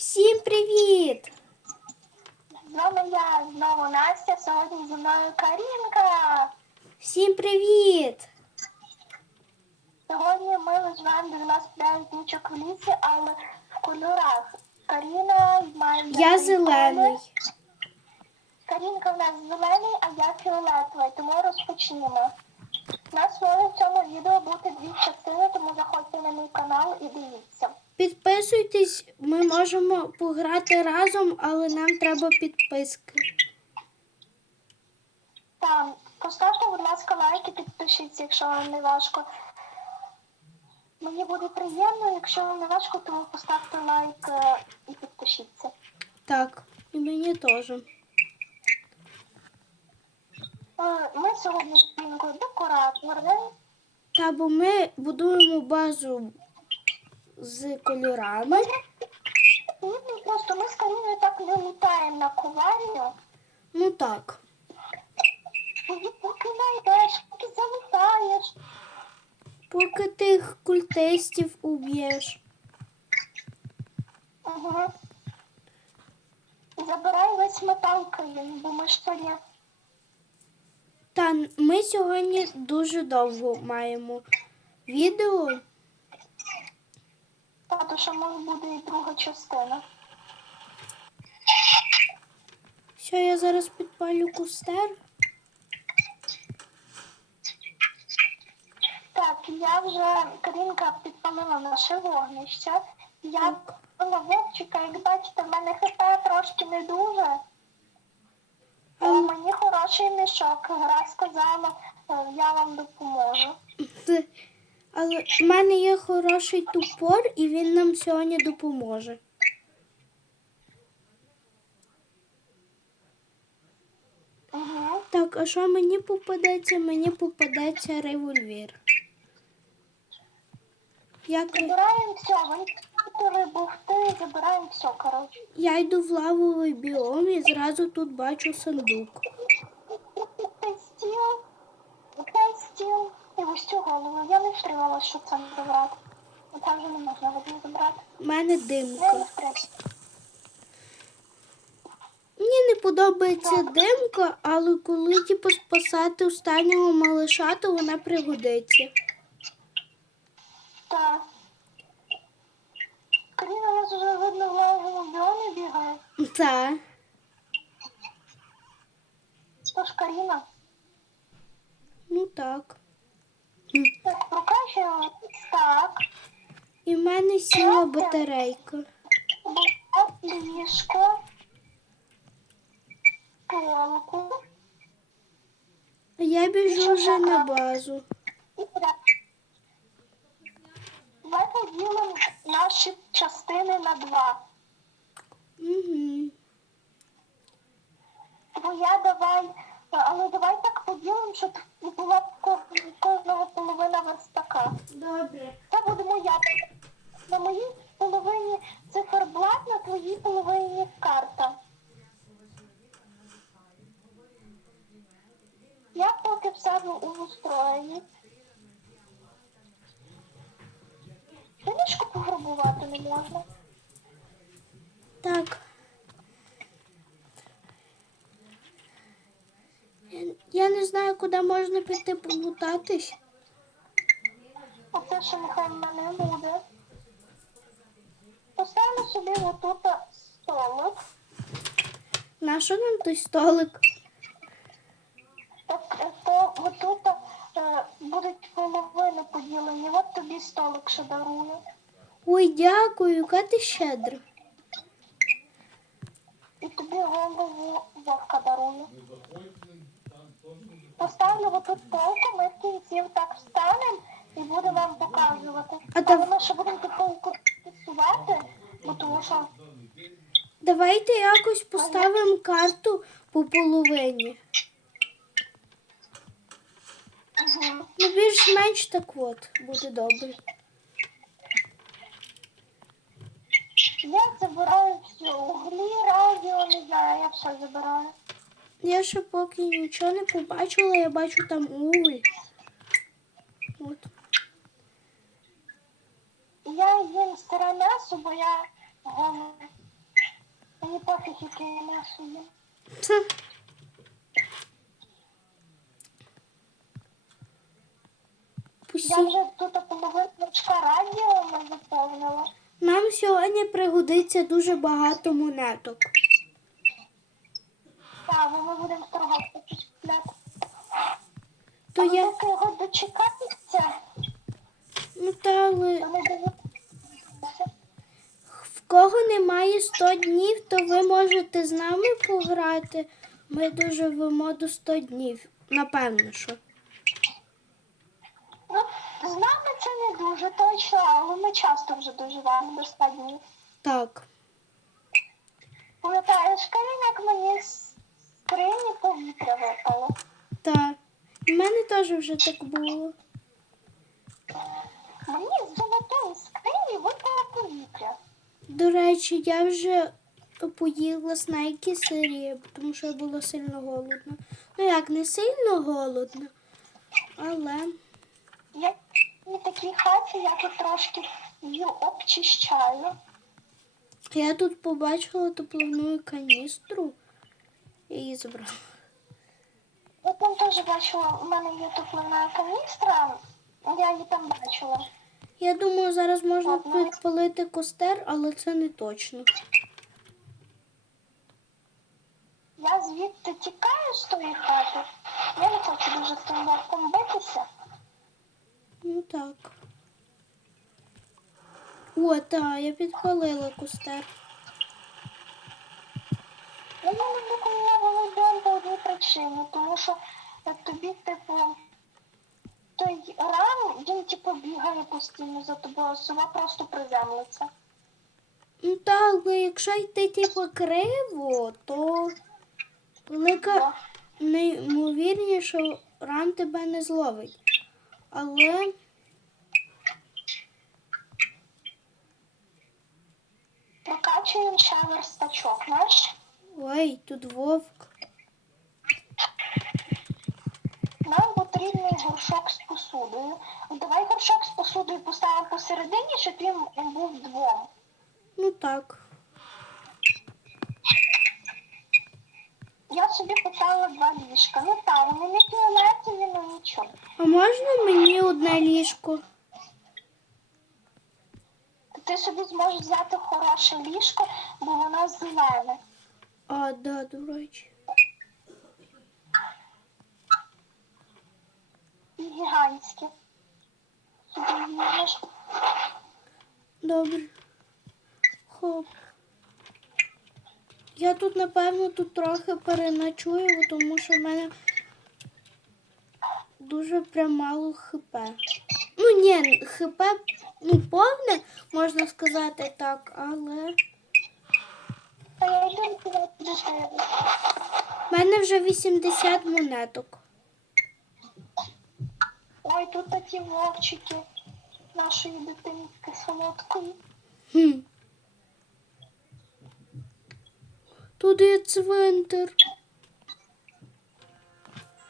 Всім привіт! З вами я знову Настя. Сьогодні зі мною Карінка. Всім привіт! Сьогодні ми виживаємо 95 нічок в лісі, але в кольорах. Каріна має Я зелений. Карінка в нас зелений, а я фіолетовий, тому розпочнімо. У нас може в цьому відео бути дві частини, тому заходьте на мій канал і дивіться. Підписуйтесь, ми можемо пограти разом, але нам треба підписки. Там, поставте, будь ласка, лайк і підпишіться, якщо вам не важко. Мені буде приємно, якщо вам не важко, тому поставте лайк е, і підпишіться. Так, і мені теж. Ми сьогодні з Пінкою декоратор. Та бо ми будуємо базу з кольорами. Ні, просто ми з Каріною так не літаємо на ковальню. Ну так. І поки знайдеш, поки залітаєш. Поки тих культистів уб'єш. Угу. Забирай весь метал, Карін, бо ми ж сьогодні Та ми сьогодні дуже довго маємо відео. Тато, що може буде і друга частина. Що я зараз підпалю кустер? Так, я вже Карінка підпалила наше вогнище. Я пила вовчика, як бачите, в мене хп трошки не дуже. Але мені хороший мішок. Гра сказала, е, я вам допоможу. Але в мене є хороший тупор, і він нам сьогодні допоможе. Угу. Так, а що мені попадеться? Мені попадеться револьвер. Як Забираємо все, бухти, забираємо все, коротше. я йду в лавовий біом і зразу тут бачу сундук. Стіл, цей стіл і ось цю голову. Я не втримала, щоб це не забрати. Це вже не можна буде забрати. У мене Я не димка. Мені не подобається димка, але коли типу, спасати останнього малиша, то вона пригодиться. Так. Каріна, нас вже видно в лавовому біомі бігає. Так. Тож Каріна, Ну так. так, прокачуємо. Так. І в мене сіла батарейка. Ліжко. Полку. Я біжу вже на базу. І так. Поділимо наші частини на два. Угу. Твоя давай, але давай так поділимо, щоб була кожного половина верстака. Добре. Це буде моя. На моїй половині циферблат, на твоїй половині карта. Я поки в себе устроєні. Не можна. Так. Я- не знаю, куди можна піти полутатись. Оце що нехай в мене буде. Поставлю собі отут столик. На що нам той столик? Е, то отут е, будуть половини поділені. От тобі столик ще дарую. Ой, дякую, яка ти щедра. І тобі голову вовка дарую. Поставлю отут полку, ми в кінці так встанемо і буду вам показувати. А А дав- ми ще будемо ту полку тестувати, бо тому що Давайте якось поставимо карту по половині. угу. Ну, більш-менш так от буде добре. Я забираю все. Углі, радіо, не знаю, я все забираю. Я ще поки нічого не побачила, я бачу там уголь. От. Я їм сире м'ясо, бо я голодна. пофіг, яке я м'ясо їм. Це. Я вже тут половину радіо не заповнила. Нам сьогодні пригодиться дуже багато монеток. Так, ми будемо торговці купляти. То я. поки його дочекатися, Ну та але в кого немає 100 днів, то ви можете з нами пограти. Ми доживемо до 100 днів. Напевно, що. Ну, з нами це не дуже точно, але ми часто вже доживаємо до 100 днів. Так. Пам'ятаєш, Карін, як мені з скрині повітря випало? Так. У мене теж вже так було. Мені з золотої скрині випало повітря. До речі, я вже поїла снеки сирі, тому що я була сильно голодна. Ну як, не сильно голодна, але Я в такій хаті я тут трошки її обчищаю. я тут побачила топливну каністру і її забрала. Я там теж бачила, у мене є топливна каністра, я її там бачила. Я думаю, зараз можна Ладно. підпалити костер, але це не точно. Я звідти тікаю з тої хати. Я не хочу дуже з тим битися. Ну так. О, так, я підпалила костер. Я не люблю, коли я володіям по одній причині, тому що тобі, типу, той ран, він типу бігає постійно за тобою, а сова просто приземлиться. Ну так, але якщо йти типу криво, то велика неймовірніше, що ран тебе не зловить. Але Прокачуємо ще верстачок, знаєш? ой, тут вовк. Нам потрібний горшок з посудою. Давай горшок з посудою поставимо посередині, щоб він був двом. Ну так. Я собі поставила два ліжка. Ну так, вони не фіолетові, ну нічого. А можна мені одне ліжко? Ти собі зможеш взяти хороше ліжко, бо воно зелене. А, да, до речі. І гігантське. Собі візьмеш. Добре. Хоп. Я тут, напевно, тут трохи переночую, тому що в мене дуже прям мало хп. Ну, ні, хп, ну, повне, можна сказати так, але до мене вже 80 монеток. Ой, тут такі вовчики нашої дитинки солодкої. Хм. Тут є цвинтар.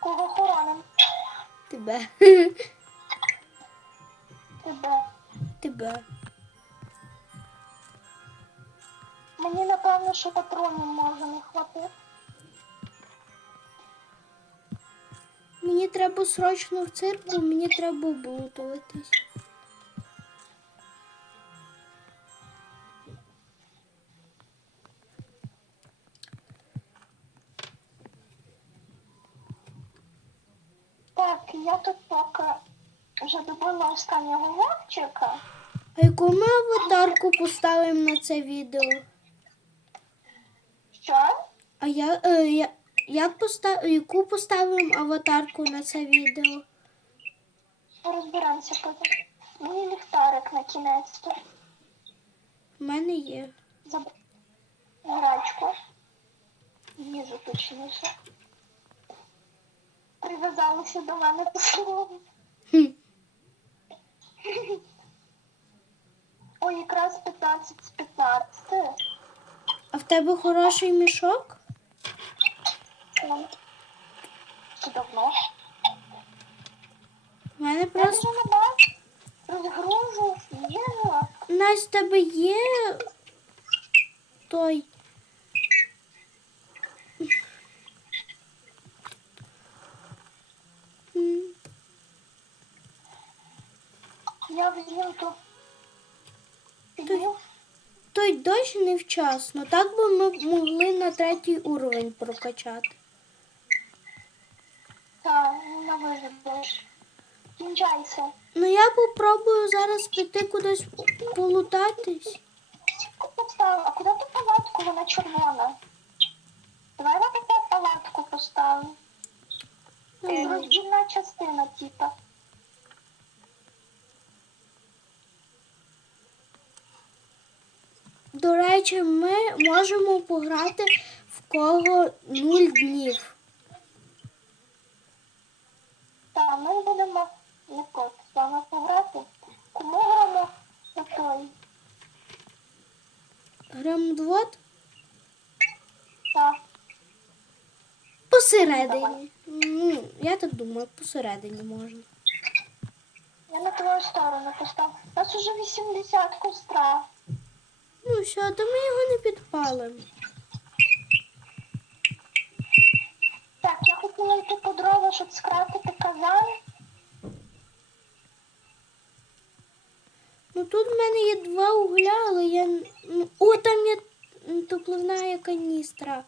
Кого хороним? Тебе. Тебе. Тебе. Мені напевно, що патронів може не хватити. Мені треба срочно в цирк, бо мені треба облутуватись. Я тут поки вже добила останнього вовчика. А яку ми аватарку поставимо на це відео? Що? А я, е, я як постав, яку поставимо аватарку на це відео? Розберемося потім. Мені ліхтарик на кінець. У мене є. Заб... Грачку. Їжу точніше. Прив'язалися до мене по слову. Ой, якраз 15 з 15. А в тебе хороший мішок? Ой. Це давно. У мене Я просто вже не бачу. Розгружу, їжу. Настя, в тебе є той то підмив. Той дощ невчасно, так би ми могли на третій уровень прокачати. Так, на вижив Ну я попробую зараз піти кудись полутатись. А куди ту палатку? Вона червона. Давай я таку палатку поставлю. Роздільна частина, типа. До речі, ми можемо пограти в кого нуль днів. Так, ми будемо не проти з вами пограти. Кому грамо на той? Грамдвот Так. посередині. Ну, я так думаю, посередині можна. Я на твою сторону поставив. У нас уже 80 костра. Ну все, то ми його не підпалимо. Так, я хотіла йти по дрова, щоб скрафтити казан. Ну тут в мене є два угля, але я. ну, О, там є топливна каністра.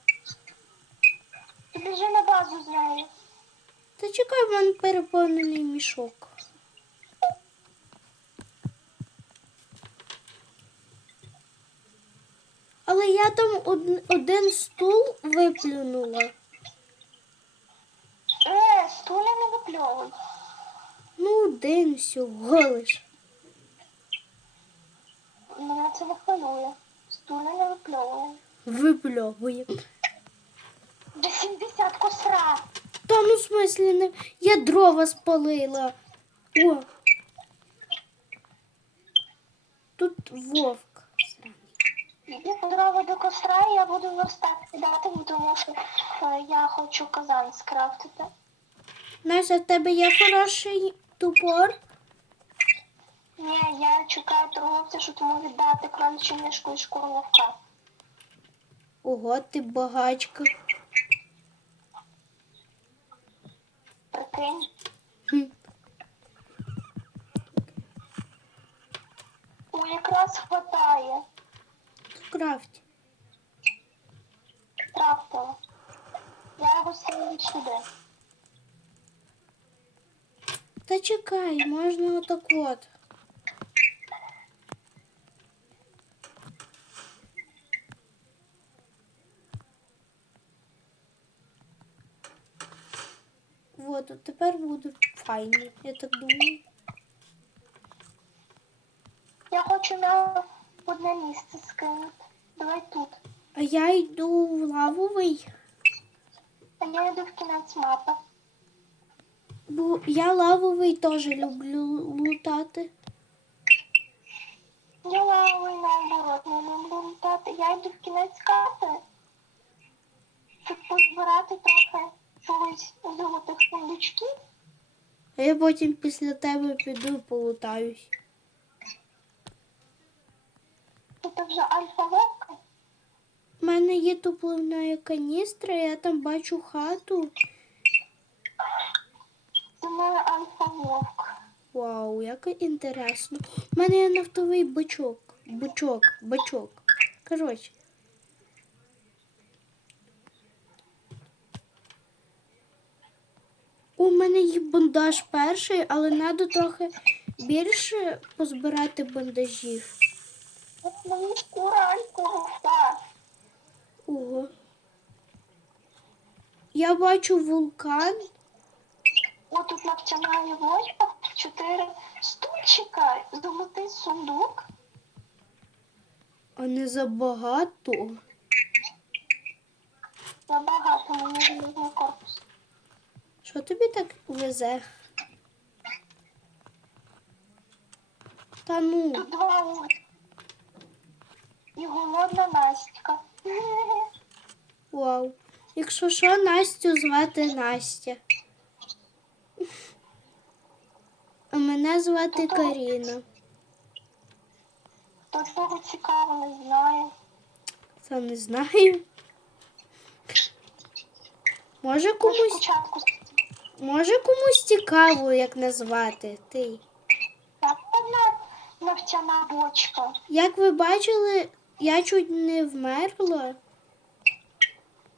Ти біжи на базу з нею. Та чекай, в мене переповнений мішок. Але я там од- один стул виплюнула. Е, стуля не випльовуй. Ну, один всього лиш. Мене це не хвилює. Стуля не випльовує. Випльовує. Вже 70 костра. Та ну в смислі не. Я дрова спалила. О. Тут вовк. Дрова до костра, я буду верстак кидати, бо тому що е, я хочу казан скрафтити. Настя, в тебе є хороший тупор? Ні, я чекаю торговця, щоб йому віддати кроличу мішку і шкуру вовка. Ого, ти багачка. Прикинь. Хм. О, якраз хватає. Крафт. Крафтила. Я його ставлю сюди. Та чекай, можна отак от. Вот, от тепер буде файно, я так думаю. Я хочу на одне місце скинути. Давай тут. А я йду в лавовий, А я йду в кінець мапи. бо я лавовий теж люблю лутати. Я лавою наоборот не люблю літати. Я йду в кінець карти, щоб позбирати трохи чогось золотих сундучків. А я потім після тебе піду і полутаюсь. Тут вже альфа вовка. У мене є топливна каністра, я там бачу хату. Це моє альфа вовк. Вау, як інтересно. У мене є нафтовий бачок. Бачок, бачок. Коротше. У мене є бандаж перший, але треба трохи більше позбирати бандажів. От мені шкура. Ого. Я бачу вулкан. О, тут навчана вочка, чотири стульчика, золотий сундук. А не забагато. Забагато мені железний корпус. Що тобі так везе? Та ну. Тут два угли. І голодна Настя. Вау. Якщо що, Настю звати Настя. А мене звати Каріна. Хто того цікаво не знає. Це не знаю. Може комусь, може комусь цікаво, як назвати ти. так навчана бочка. Як ви бачили, я чуть не вмерла.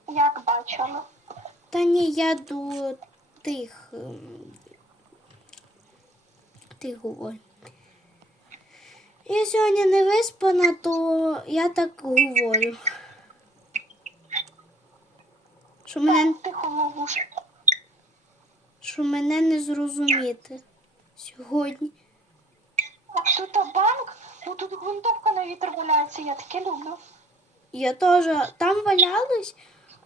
Як бачила. Та ні, я до тих. ем, Тих говорю. Я сьогодні не виспана, то я так говорю. Що мене, що мене не зрозуміти сьогодні. Ну тут грунтовка на вітер валяється, я таке люблю. Я теж там валялась,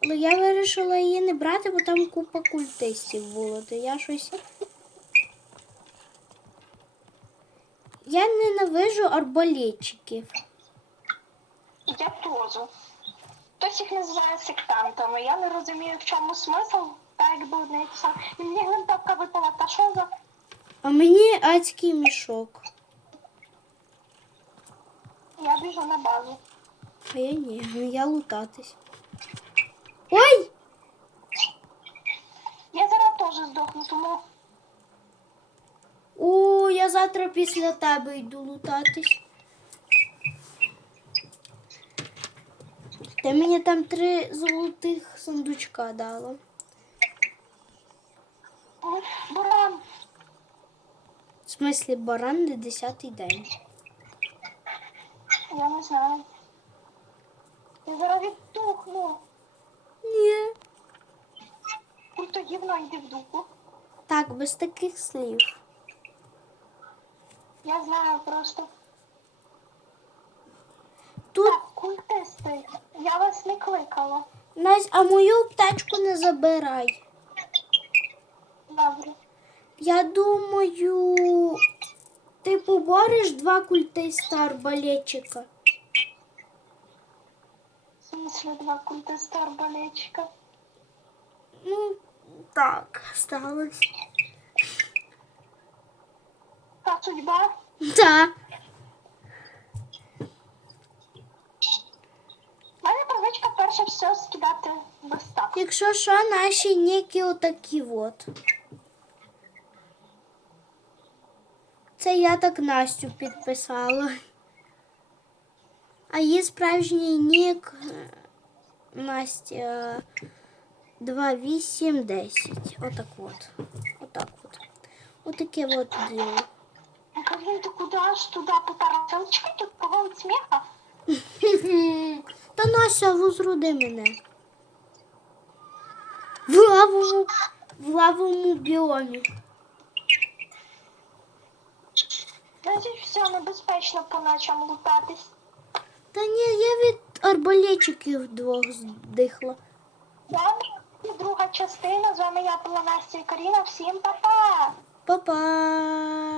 але я вирішила її не брати, бо там купа культистів було. То я щось. Я ненавижу арбалетчиків. Я теж. Хтось їх називає сектантами. Я не розумію, в чому смисл, так якби одне і те. І мені грунтовка випала, та що за А мені адський мішок. Біжу на базу. А я ні, я лутатись. Ой! Я зараз теж здохну, тому О, я завтра після тебе йду лутатись. Ти мені там три золотих сундучка дала. Ой, баран. В смислі баран не десятий день. Я не знаю. Я зараз віддухну. Ні. Культо гівно йди в духу. Так, без таких слів. Я знаю просто. Тут Так, культисти, я вас не кликала. Настя, а мою аптечку не забирай. Добре. Я думаю, ти побореш два культиста арбалетчика. В смислі два культиста арбалетчика. Ну, так, сталося. Та судьба. Так. У мене привичка перше все скидати в листах. Якщо що, наші ніки отакі от. Це я так Настю підписала. А її справжній нік е, Настя 2810. Отак от. Отак от. Отаке от діло. Блін, ти куди аж туди потарався? Чекай, тут кого від сміха. Та Настя, возруди мене. В лавовому, в лавовому біомі. Значить, все небезпечно по ночам лутатись. Та ні, я від арбалетчиків двох здихла. Добре, і друга частина. З вами я була Настя і Каріна. Всім па-па! Па-па!